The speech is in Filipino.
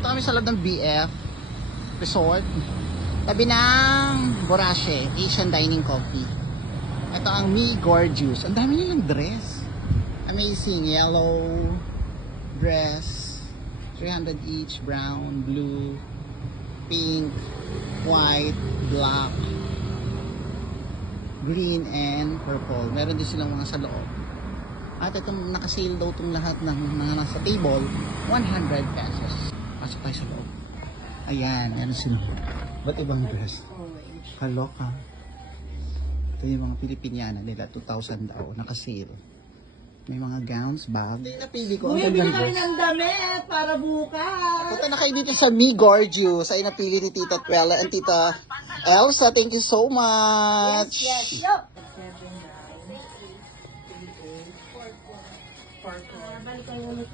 Dito kami sa loob ng BF Resort. Tabi ng Borache, Asian Dining Coffee. Ito ang Me Gorgeous. Ang dami nilang dress. Amazing. Yellow dress. 300 each. Brown, blue, pink, white, black, green, and purple. Meron din silang mga sa loob. At itong nakasale daw itong lahat ng mga nasa table, 100 pesos. Pasok tayo sa loob. Ayan, ano sila. Ba't ibang dress? Kaloka. Ito yung mga Pilipiniana nila, 2,000 daw, nakasale. May mga gowns, bag. Ito yung napili ko. Uy, bili kami ng damit para bukas. Punta na kayo dito sa Me Gorgeous. Ay napili ni Tita Twella and Tita Elsa. Thank you so much. Yes, yes. Balik kayo ulit.